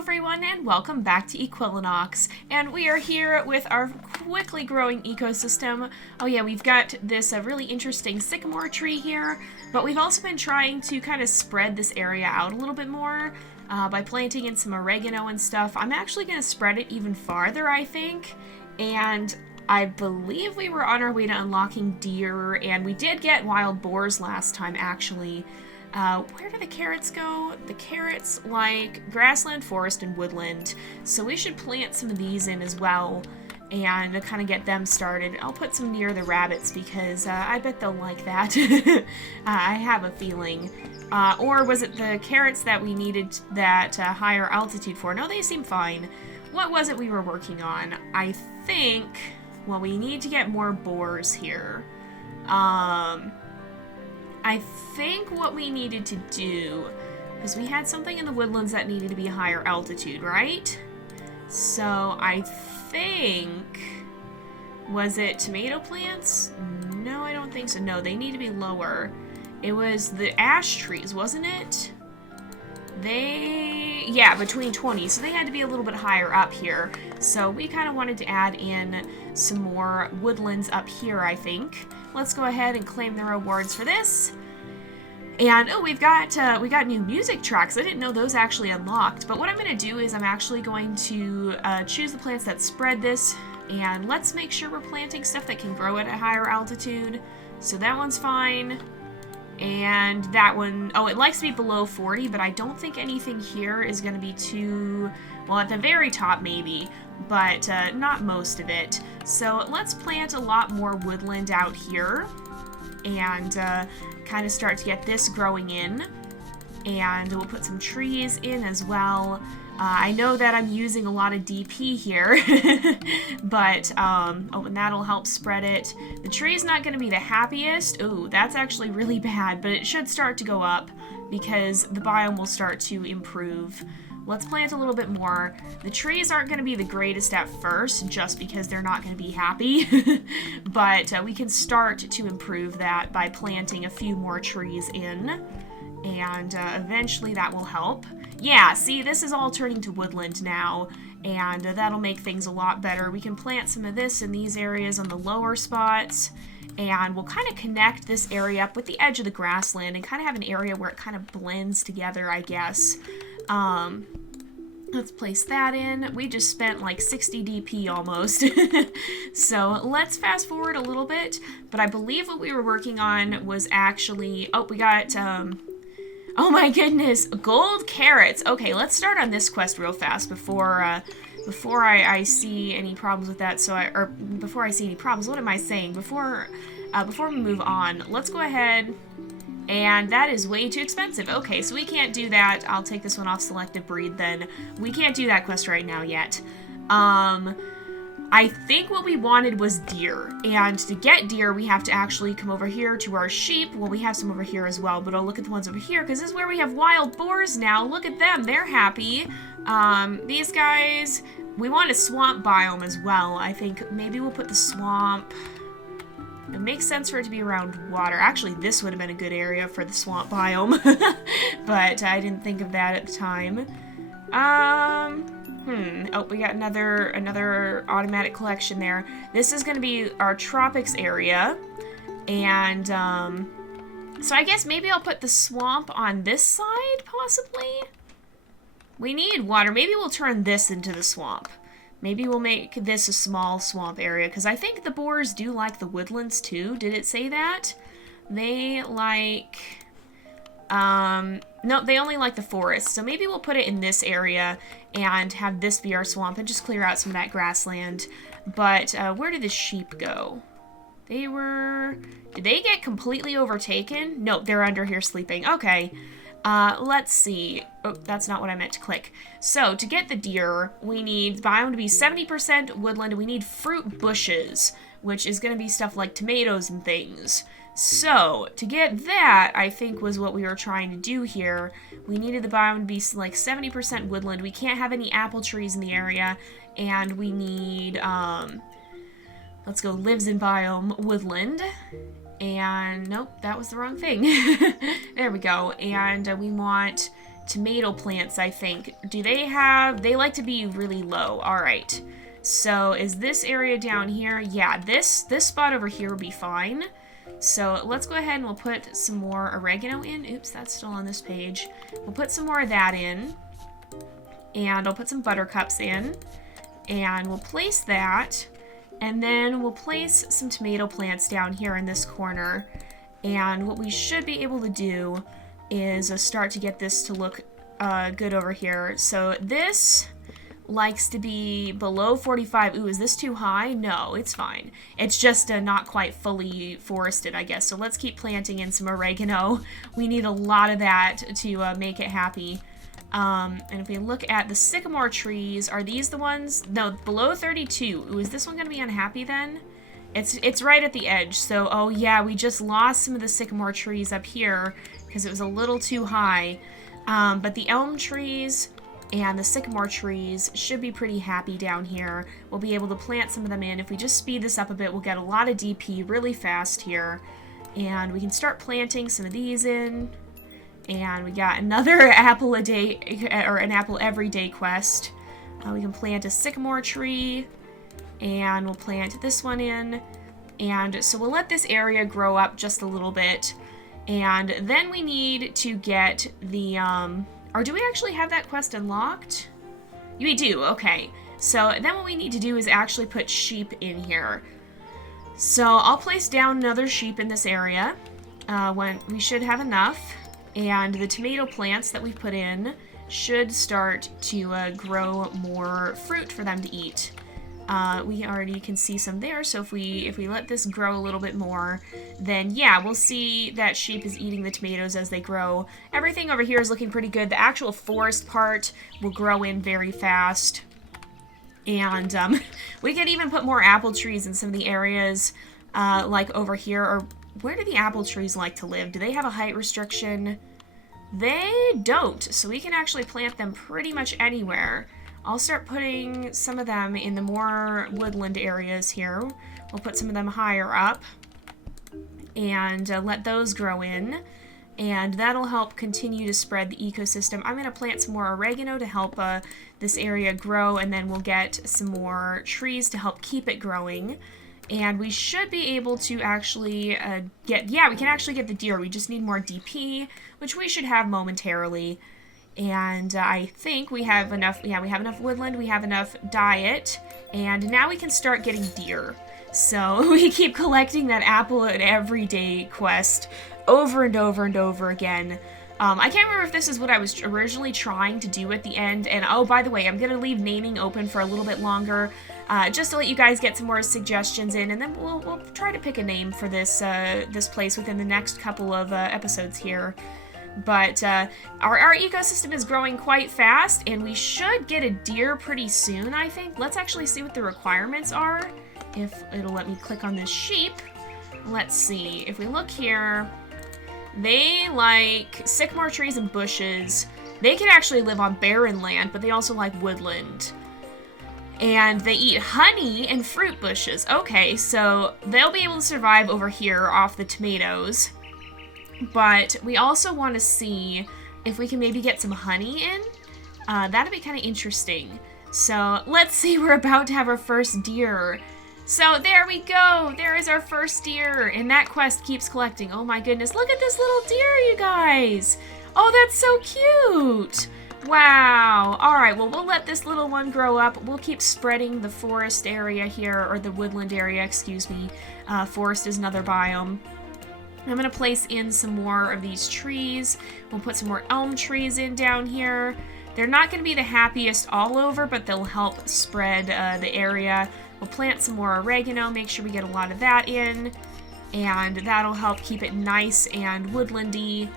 everyone, and welcome back to Equilinox. And we are here with our quickly growing ecosystem. Oh yeah, we've got this really interesting sycamore tree here, but we've also been trying to kind of spread this area out a little bit more by planting in some oregano and stuff. I'm actually going to spread it even farther, I think, and I believe we were on our way to unlocking deer, and we did get wild boars last time, actually. Where do the carrots go? The carrots like grassland, forest, and woodland. So we should plant some of these in as well and kind of get them started. I'll put some near the rabbits because I bet they'll like that. I have a feeling. Or was it the carrots that we needed that higher altitude for? No, they seem fine. What was it we were working on? I think, well, we need to get more boars here. I think what we needed to do, because we had something in the woodlands that needed to be higher altitude, right? So I think, was it tomato plants? No, I don't think so. No, they need to be lower. It was the ash trees, wasn't it? Yeah, between 20, so they had to be a little bit higher up here. So we kind of wanted to add in some more woodlands up here, I think. Let's go ahead and claim the rewards for this. And oh, we got new music tracks. I didn't know those actually unlocked. But what I'm going to do is I'm actually going to choose the plants that spread this, and let's make sure we're planting stuff that can grow at a higher altitude. So that one's fine. And that one, oh, it likes to be below 40, but I don't think anything here is going to be too, well, at the very top maybe, but not most of it. So let's plant a lot more woodland out here and kind of start to get this growing in. And we'll put some trees in as well. I know that I'm using a lot of DP here, but, oh, and that'll help spread it. The tree is not going to be the happiest. Ooh, that's actually really bad, but it should start to go up because the biome will start to improve. Let's plant a little bit more. The trees aren't going to be the greatest at first, just because they're not going to be happy, but we can start to improve that by planting a few more trees in, and eventually that will help. Yeah, see, this is all turning to woodland now, and that'll make things a lot better. We can plant some of this in these areas on the lower spots, and we'll kind of connect this area up with the edge of the grassland and kind of have an area where it kind of blends together, I guess. Let's place that in. We just spent like 60 DP almost. So let's fast forward a little bit, but I believe what we were working on was actually, oh, we got, oh my goodness, gold carrots. Okay, let's start on this quest real fast before I see any problems with that. Before I see any problems, what am I saying? Before we move on, let's go ahead, and that is way too expensive. Okay, so we can't do that. I'll take this one off selective breed then. We can't do that quest right now yet. I think what we wanted was deer, and to get deer we have to actually come over here to our sheep. Well, we have some over here as well, but I'll look at the ones over here because this is where we have wild boars now. Look at them, they're happy. These guys, we want a swamp biome as well. I think maybe we'll put the swamp, it makes sense for it to be around water. Actually, this would have been a good area for the swamp biome, but I didn't think of that at the time. Oh, we got another automatic collection there. This is going to be our tropics area, and so I guess maybe I'll put the swamp on this side, possibly? We need water. Maybe we'll turn this into the swamp. Maybe we'll make this a small swamp area, because I think the boars do like the woodlands too. Did it say that? They like, no, they only like the forest. So maybe we'll put it in this area and have this be our swamp and just clear out some of that grassland. But where did the sheep go? Did they get completely overtaken? No, they're under here sleeping. Okay. Let's see. Oh, that's not what I meant to click. So, to get the deer, we need the biome to be 70% woodland, and we need fruit bushes, which is going to be stuff like tomatoes and things. So, to get that, I think was what we were trying to do here. We needed the biome to be like 70% woodland. We can't have any apple trees in the area, and we need, let's go lives in biome woodland. And nope, that was the wrong thing. There we go. And we want tomato plants, I think. Do they have... They like to be really low. All right. So is this area down here? Yeah, this spot over here would be fine. So let's go ahead and we'll put some more oregano in. Oops, that's still on this page. We'll put some more of that in. And I'll put some buttercups in. And we'll place that. And then we'll place some tomato plants down here in this corner. And what we should be able to do is start to get this to look good over here. So this likes to be below 45. Ooh, is this too high? No, it's fine. It's just not quite fully forested, I guess. So let's keep planting in some oregano. We need a lot of that to make it happy. And if we look at the sycamore trees, are these the ones? No, below 32. Ooh, is this one going to be unhappy then? It's right at the edge. So, oh yeah, we just lost some of the sycamore trees up here because it was a little too high. But the elm trees and the sycamore trees should be pretty happy down here. We'll be able to plant some of them in. If we just speed this up a bit, we'll get a lot of DP really fast here. And we can start planting some of these in. And we got another apple a day, or an apple every day quest. We can plant a sycamore tree. And we'll plant this one in. And so we'll let this area grow up just a little bit. And then we need to get the... Or do we actually have that quest unlocked? We do, okay. So then what we need to do is actually put sheep in here. So I'll place down another sheep in this area. When we should have enough. And the tomato plants that we've put in should start to grow more fruit for them to eat. We already can see some there, so if we let this grow a little bit more, then yeah, we'll see that sheep is eating the tomatoes as they grow. Everything over here is looking pretty good. The actual forest part will grow in very fast. And we could even put more apple trees in some of the areas, like over here. Or where do the apple trees like to live? Do they have a height restriction? They don't, so we can actually plant them pretty much anywhere. I'll start putting some of them in the more woodland areas here. We'll put some of them higher up and let those grow in. And that'll help continue to spread the ecosystem. I'm going to plant some more oregano to help this area grow, and then we'll get some more trees to help keep it growing. And we should be able to actually we can actually get the deer. We just need more DP, which we should have momentarily. And I think we have enough, we have enough woodland, we have enough diet, and now we can start getting deer. So we keep collecting that apple at every day quest over and over and over again. I can't remember if this is what I was originally trying to do at the end, and oh, by the way, I'm going to leave naming open for a little bit longer, just to let you guys get some more suggestions in, and then we'll try to pick a name for this, this place within the next couple of episodes here. But our ecosystem is growing quite fast, and we should get a deer pretty soon, I think. Let's actually see what the requirements are, if it'll let me click on this sheep. Let's see. If we look here, they like sycamore trees and bushes. They can actually live on barren land, but they also like woodland. And they eat honey and fruit bushes. Okay, so they'll be able to survive over here off the tomatoes. But we also want to see if we can maybe get some honey in. That'd be kind of interesting. So let's see, we're about to have our first deer. So there we go. There is our first deer. And that quest keeps collecting. Oh my goodness. Look at this little deer, you guys. Oh, that's so cute. Wow. All right, well, we'll let this little one grow up. We'll keep spreading the forest area here, or the woodland area, excuse me. Forest is another biome. I'm going to place in some more of these trees. We'll put some more elm trees in down here. They're not going to be the happiest all over, but they'll help spread the area. We'll plant some more oregano, make sure we get a lot of that in. And that'll help keep it nice and woodlandy.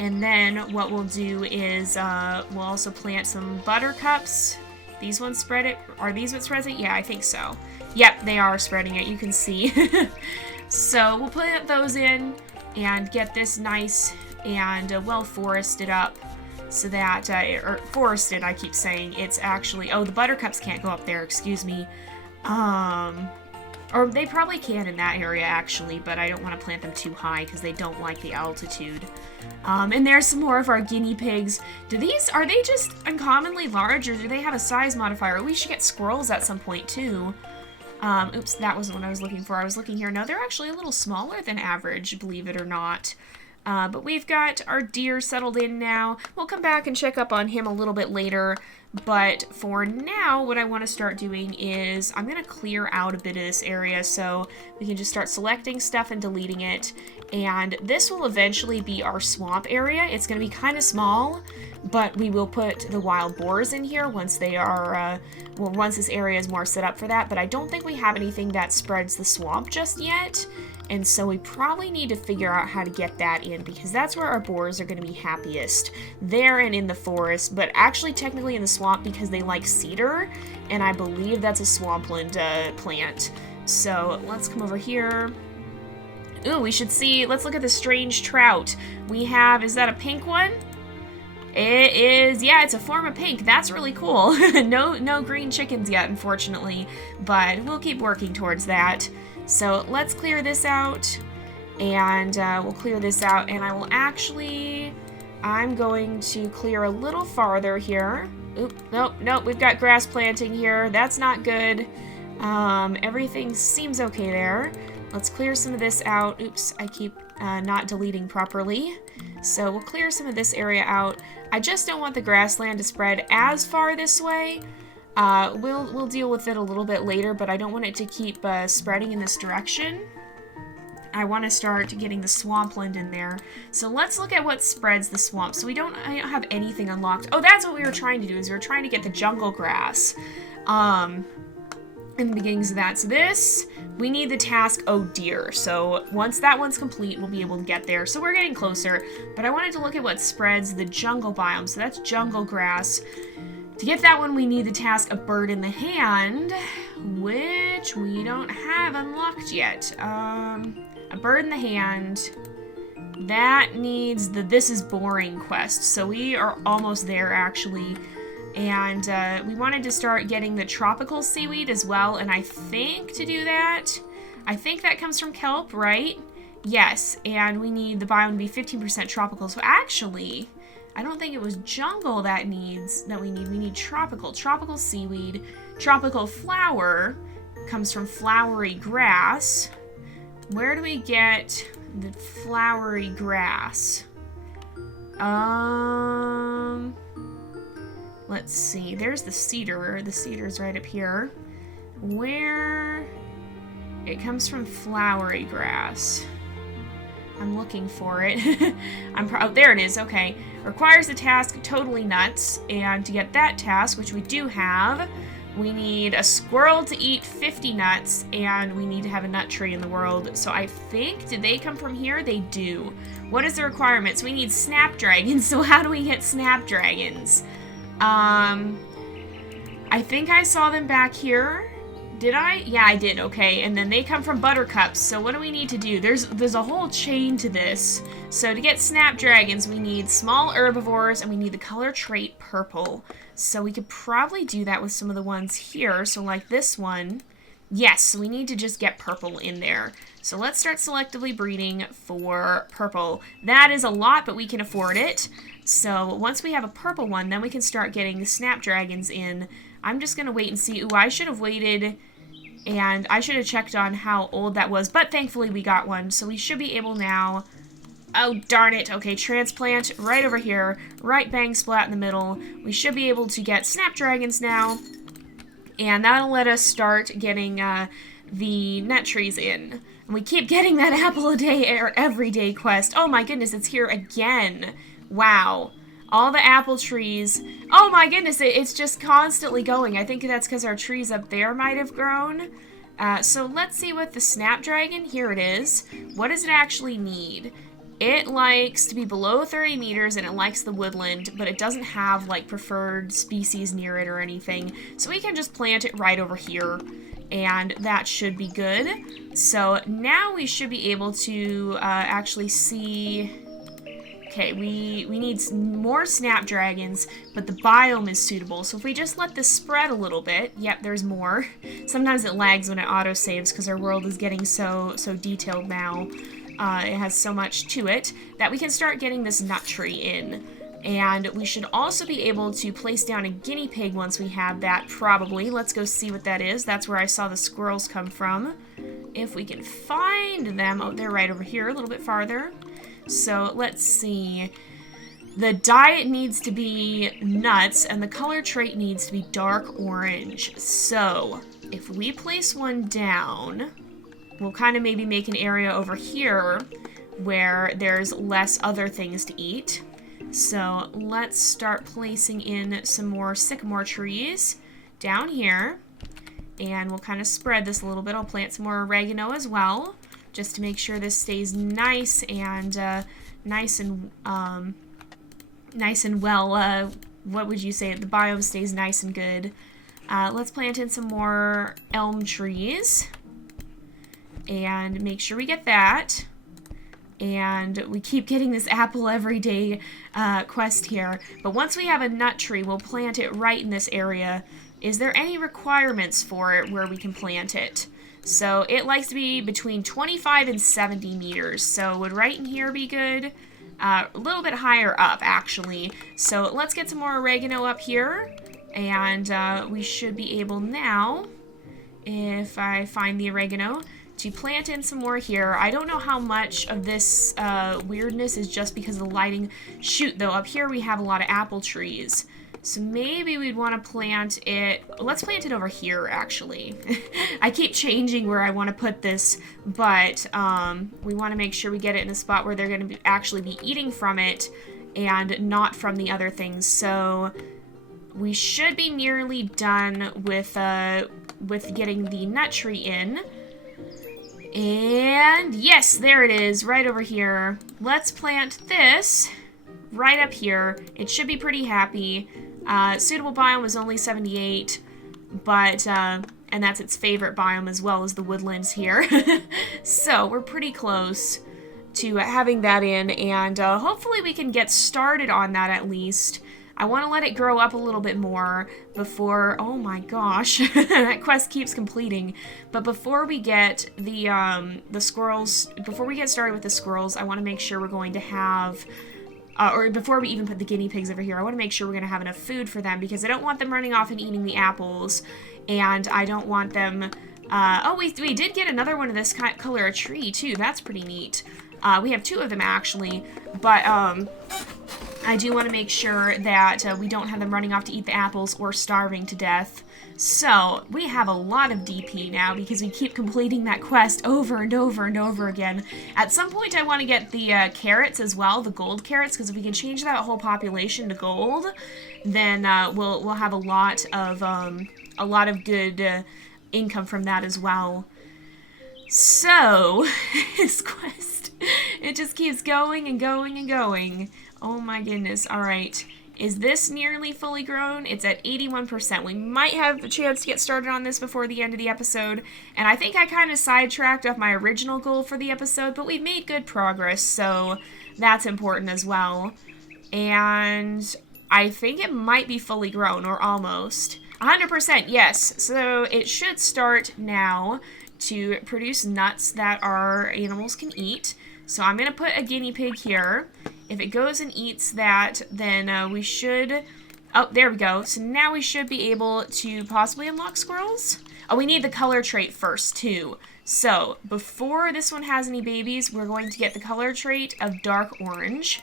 And then what we'll do is we'll also plant some buttercups. These ones spread it. Are these what spreads it? Yeah, I think so. Yep, they are spreading it. You can see. So we'll put those in and get this nice and well forested up, so that, or forested, I keep saying, it's actually, oh, the buttercups can't go up there, excuse me. Or they probably can in that area, actually, but I don't want to plant them too high because they don't like the altitude. And there's some more of our guinea pigs. Are they just uncommonly large, or do they have a size modifier? We should get squirrels at some point, too. Oops, that wasn't what I was looking for. I was looking here. No, they're actually a little smaller than average, believe it or not. But we've got our deer settled in now. We'll come back and check up on him a little bit later. But for now, what I want to start doing is I'm going to clear out a bit of this area so we can just start selecting stuff and deleting it. And this will eventually be our swamp area. It's going to be kind of small, but we will put the wild boars in here once they are, once this area is more set up for that. But I don't think we have anything that spreads the swamp just yet. And so we probably need to figure out how to get that in, because that's where our boars are going to be happiest. There and in the forest, but actually technically in the swamp because they like cedar, and I believe that's a swampland plant. So let's come over here. Ooh, we should see, let's look at the strange trout. We have, is that a pink one? It is, yeah, it's a form of pink. That's really cool. No green chickens yet, unfortunately, but we'll keep working towards that. So let's clear this out, and we'll clear this out, and I will actually, I'm going to clear a little farther here. Oop, nope, we've got grass planting here. That's not good. Everything seems okay there. Let's clear some of this out. Oops, I keep not deleting properly. So we'll clear some of this area out. I just don't want the grassland to spread as far this way. We'll deal with it a little bit later, but I don't want it to keep spreading in this direction. I want to start getting the swampland in there. So let's look at what spreads the swamp. So I don't have anything unlocked. Oh, that's what we were trying to do, is we were trying to get the jungle grass in the beginnings of that. So this, we need the task, oh dear. So once that one's complete, we'll be able to get there. So we're getting closer, but I wanted to look at what spreads the jungle biome. So that's jungle grass. To get that one, we need the task, a bird in the hand, which we don't have unlocked yet. A bird in the hand, that needs the This Is Boring quest. So we are almost there, actually. And we wanted to start getting the tropical seaweed as well. And I think to do that, I think that comes from kelp, right? Yes, and we need the biome to be 15% tropical. So actually, I don't think it was jungle that we need. We need tropical seaweed. Tropical flower comes from flowery grass. Where do we get the flowery grass? Let's see. There's the cedar. The cedar's right up here. Where? It comes from flowery grass. I'm looking for it. Oh, there it is. Okay. Requires a task, totally nuts. And to get that task, which we do have, we need a squirrel to eat 50 nuts, and we need to have a nut tree in the world. So I think, did they come from here? They do. What is the requirements? We need snapdragons. So how do we get snapdragons? I think I saw them back here. Did I? Yeah, I did. Okay, and then they come from buttercups. So what do we need to do? There's a whole chain to this. So to get snapdragons, we need small herbivores, and we need the color trait purple. So we could probably do that with some of the ones here. So like this one. Yes, so we need to just get purple in there. So let's start selectively breeding for purple. That is a lot, but we can afford it. So once we have a purple one, then we can start getting the snapdragons in. I'm just going to wait and see. Ooh, I should have waited, and I should have checked on how old that was, but thankfully we got one. So we should be able now. Oh, darn it. Okay, transplant right over here, right bang splat in the middle. We should be able to get snapdragons now, and that'll let us start getting the nut trees in. And we keep getting that apple a day or every day quest. Oh my goodness, it's here again. Wow. All the apple trees. Oh my goodness, it's just constantly going. I think that's because our trees up there might have grown. So let's see what the snapdragon, here it is. What does it actually need? It likes to be below 30 meters, and it likes the woodland, but it doesn't have like preferred species near it or anything. So we can just plant it right over here, and that should be good. So now we should be able to actually see. Okay, we need more snapdragons, but the biome is suitable. So if we just let this spread a little bit, yep, there's more. Sometimes it lags when it auto-saves because our world is getting so detailed now. It has so much to it that we can start getting this nut tree in. And we should also be able to place down a guinea pig once we have that, probably. Let's go see what that is. That's where I saw the squirrels come from. If we can find them. Oh, they're right over here, a little bit farther. So let's see. The diet needs to be nuts, and the color trait needs to be dark orange. So if we place one down, we'll kind of maybe make an area over here where there's less other things to eat. So let's start placing in some more sycamore trees down here. And we'll kind of spread this a little bit. I'll plant some more oregano as well, just to make sure this stays nice and well. What would you say? The biome stays nice and good. Let's plant in some more elm trees and make sure we get that. And we keep getting this apple everyday quest here. But once we have a nut tree, we'll plant it right in this area. Is there any requirements for it where we can plant it? So it likes to be between 25 and 70 meters. So would right in here be good? A little bit higher up, actually. So let's get some more oregano up here. And we should be able now, if I find the oregano, to plant in some more here. I don't know how much of this weirdness is just because of the lighting. Shoot, though, up here we have a lot of apple trees. So maybe we'd want to plant it... Let's plant it over here, actually. I keep changing where I want to put this, but we want to make sure we get it in a spot where they're going to actually be eating from it and not from the other things. So we should be nearly done with getting the nut tree in. And yes, there it is, right over here. Let's plant this right up here. It should be pretty happy. Suitable biome was only 78, but, and that's its favorite biome as well as the woodlands here. So we're pretty close to having that in, and hopefully we can get started on that at least. I want to let it grow up a little bit more before, oh my gosh, that quest keeps completing. But before we get the squirrels, before we get started with the squirrels, I want to make sure we're going to have, or before we even put the guinea pigs over here, I want to make sure we're going to have enough food for them because I don't want them running off and eating the apples, and I don't want them, oh, we did get another one of this color of tree too. That's pretty neat. We have 2 of them actually, but, I do want to make sure that we don't have them running off to eat the apples or starving to death. So, we have a lot of DP now because we keep completing that quest over and over and over again. At some point, I want to get the carrots as well, the gold carrots, because if we can change that whole population to gold, then we'll have a lot of good income from that as well. So, this quest, it just keeps going and going and going. Oh my goodness. All right. Is this nearly fully grown? It's at 81%. We might have a chance to get started on this before the end of the episode. And I think I kind of sidetracked off my original goal for the episode, but we've made good progress, so that's important as well. And I think it might be fully grown, or almost. 100%, yes. So it should start now to produce nuts that our animals can eat. So I'm going to put a guinea pig here. If it goes and eats that, then we should... Oh, there we go. So now we should be able to possibly unlock squirrels. Oh, we need the color trait first, too. So, before this one has any babies, we're going to get the color trait of dark orange.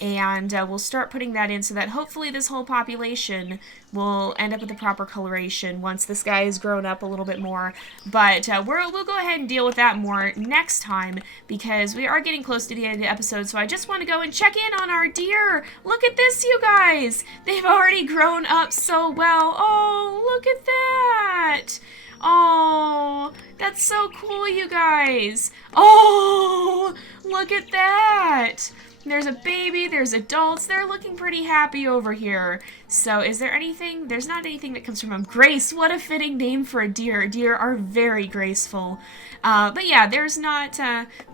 And we'll start putting that in so that hopefully this whole population will end up with the proper coloration once this guy is grown up a little bit more. But we'll go ahead and deal with that more next time because we are getting close to the end of the episode. So I just want to go and check in on our deer. Look at this, you guys. They've already grown up so well. Oh, look at that. Oh, that's so cool, you guys. Oh, look at that. There's a baby, there's adults, they're looking pretty happy over here. So is there anything? There's not anything that comes from them. Grace, what a fitting name for a deer. Deer are very graceful. But yeah, there's not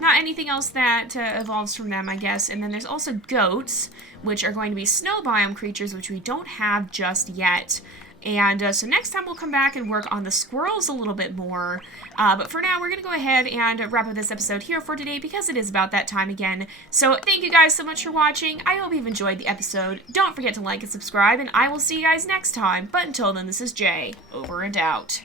anything else that evolves from them, I guess. And then there's also goats, which are going to be snow biome creatures, which we don't have just yet. And so next time we'll come back and work on the squirrels a little bit more. But for now, we're going to go ahead and wrap up this episode here for today because it is about that time again. So thank you guys so much for watching. I hope you've enjoyed the episode. Don't forget to like and subscribe, and I will see you guys next time. But until then, this is Jay. Over and out.